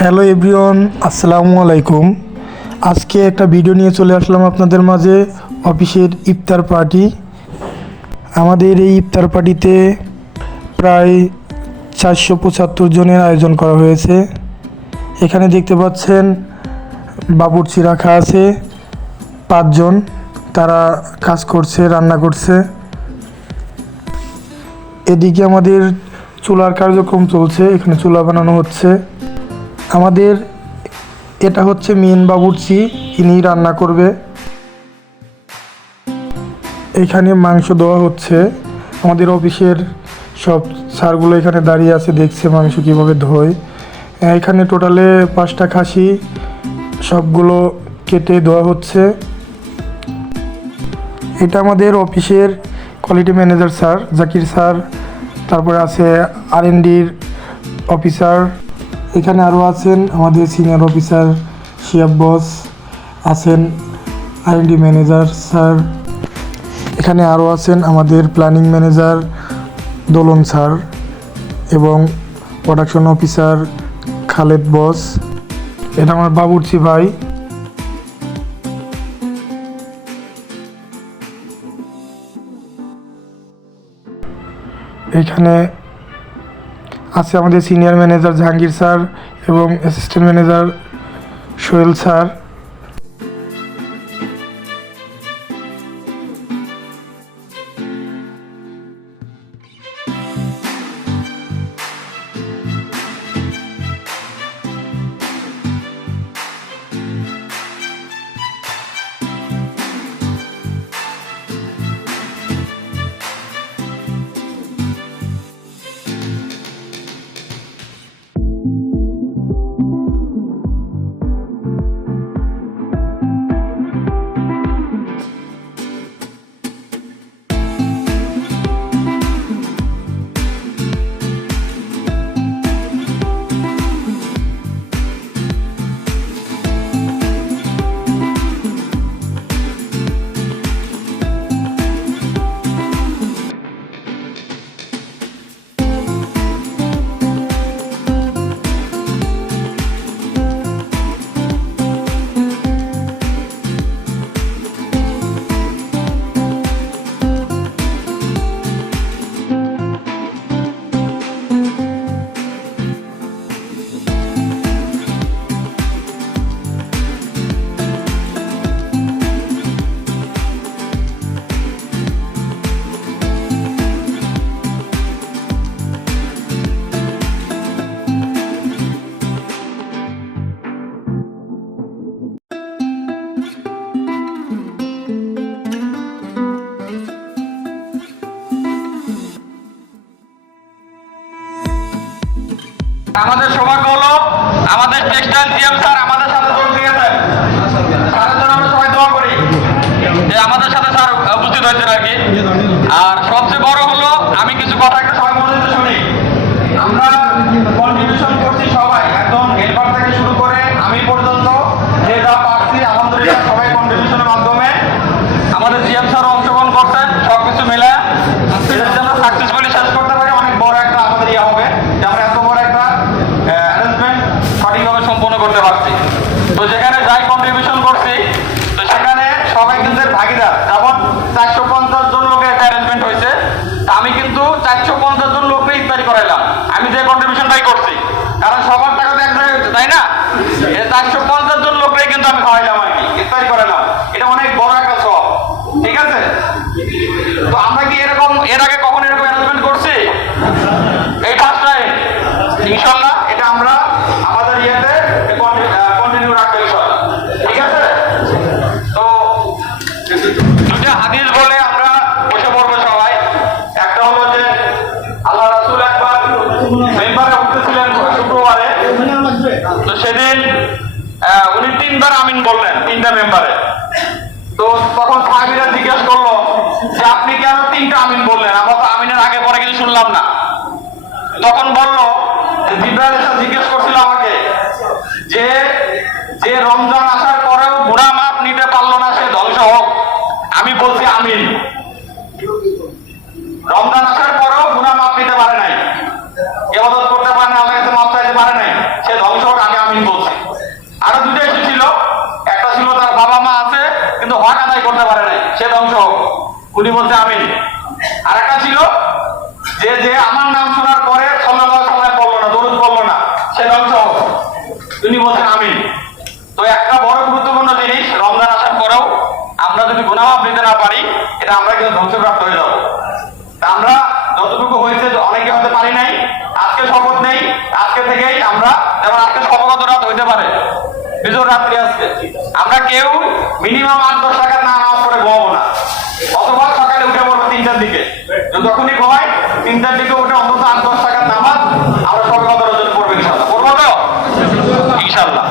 Hello everyone, আসসালামু আলাইকুম। আজকে একটা ভিডিও নিয়ে চলে আসলাম আপনাদের মাঝে, অফিসের ইফতার পার্টি। আমাদের এই ইফতার পার্টিতে প্রায় চারশো পঁচাত্তর জনের আয়োজন করা হয়েছে। এখানে দেখতে পাচ্ছেন, বাবুর্চি রাখা আছে, পাঁচজন, তারা কাজ করছে, রান্না করছে। এদিকে আমাদের চুলার কার্যক্রম চলছে, এখানে চুলা বানানো হচ্ছে। আমাদের এটা হচ্ছে মেন বাবুর্চি ইনি রান্না করবে। এখানে মাংস দেওয়া হচ্ছে। আমাদের অফিসের সব স্যারগুলো এখানে দাঁড়িয়ে আছে, দেখছে মাংস কীভাবে ধোয়। এখানে টোটালে পাঁচটা খাসি, সবগুলো কেটে দেওয়া হচ্ছে। এটা আমাদের অফিসের quality manager sir, Zakir sir, তারপরে আছে আর এন ডির অফিসার এখানে আরও আছেন আমাদের সিনিয়র অফিসার শিয়াব বস আছেন আর ডি ম্যানেজার স্যার এখানে আরও আছেন আমাদের প্ল্যানিং ম্যানেজার দোলন স্যার এবং প্রোডাকশন অফিসার খালেদ বস এটা আমার বাবুর্চি ভাই। এখানে আছে আমাদের সিনিয়র ম্যানেজার জাহাঙ্গীর স্যার এবং অ্যাসিস্ট্যান্ট ম্যানেজার সোহেল স্যার আমাদের সৌভাগ্য হলো আমাদের টেক্সটাইল জিএম স্যার আমাদের সাথে যোগ দিয়েছেন স্যারের জন্য আমরা সবাই দোয়া করি যে আমাদের সাথে স্যার উপস্থিত হয়েছেন আর কি আর সবচেয়ে বড় হলো আমি কিছু কথা একটা সবাই মনোযোগ দিয়ে শুনি আমরা কন্ট্রিবিউশন করছি সবাই একদম হেল্পার থেকে শুরু করে আমি পর্যন্ত যে যা পারছি আলহামদুলিল্লাহ সবাই কন্ট্রিবিউশনের মাধ্যমে আমাদের জিএম স্যারও অংশগ্রহণ করছেন সব কিছু মিলে এটার জন্য সাকসেসফুলি শেষ করতে পারি অনেক বড় একটা আমাদের ইয়ে হবে যে আমরা এত বড় একটা অ্যারেঞ্জমেন্ট সঠিকভাবে সম্পন্ন করতে পারছি তো যেখানে যাই কন্ট্রিবিউশন করছি তো সেখানে সবাই কিন্তু এর ভাগিদার যেমন চারশো পঞ্চাশ জন লোকের একটা অ্যারেঞ্জমেন্ট হয়েছে তা আমি কিন্তু চারশো পঞ্চাশ জন লোককে ইফতারি করাইলাম আমি যে কন্ট্রিবিউশনটাই করছি কারণ সবার টাকা তো এক জায়গায় হচ্ছে তাই না এই চারশো পঞ্চাশ জন লোকরাই কিন্তু আমি খাওয়াইলাম আর কি ইফতারি করাইলাম এটা অনেক বড় একটা সব ঠিক আছে তো আমরা কি এরকম এর আগে কখন এরকম অ্যারেঞ্জমেন্ট করছি এই ফার্স্ট টাইম ইনশাল্লাহ এটা আমরা আমাদের ইয়েতে কন্টিনিউ রাখব ইনশাল্লাহ ঠিক আছে তো দুটা হাদিস বলে আমরা বসে পড়ব সবাই। একটা হলো যে আল্লাহ রাসূল একবার মেম্বারে উঠতেছিলেন শুক্রবারে। তো সেদিন উনি তিনবার আমিন বললেন, তিনটা মেম্বারে। তো তখন সাহাবিরা জিজ্ঞেস করল যে, আপনি কেন তিনটা আমিন বললেন? আমরা তো আমিনের আগে পরে কিছু শুনলাম না। তখন বলল জিব্রাইল জিজ্ঞেস করছিল আমাকে যে যে রমজান আসার রমজান আসার পরেও গুনাহ মাপ নিতে পারে নাই। ইবাদত করতে পারে না আল্লাহর কাছে মাপ চাইতে পারে নাই, সে ধ্বংস হোক, আগে আমি আমিন বলছে আরও দুটো ইস্যু ছিল। একটা ছিল তার বাবা মা আছে, কিন্তু হক আদায় করতে পারে নাই, সে ধ্বংস হোক। উনি বলছে আমিন। আর একটা ছিল যে যে আমার নাম শোনার পরে আলাইহি সাল্লাম বলল না, দরুদ বলল না, সে ধ্বংস হোক। উনি বলছেন আমিন। তো একটা বড় গুরুত্বপূর্ণ জিনিস, রমজান আসার পরেও আমরা যদি গুণামাপ নিতে না পারি, এটা আমরা কিন্তু ধ্বংসপ্রাপ্ত হয়ে যাব। আমরা যতটুকু হয়েছে অনেকে হতে পারি নাই, আজকে শপথ নেই, আজকে থেকেই আমরা যেমন আজকে শপথ রাত হইতে পারে বিজয় রাত্রি আজকে। আমরা কেউ মিনিমাম আট, দশ টাকা না নামাজ করে ঘুমাবো না। অথবা সকালে উঠে পড়ব তিনটার দিকে। যখনই ঘুমাই, তিনটার দিকে উঠে অন্তত আট, দশ টাকার নামাজ আমরা সকাল জন্য পড়ব ইনশাল্লাহ পড়ব তো? ইনশাল্লাহ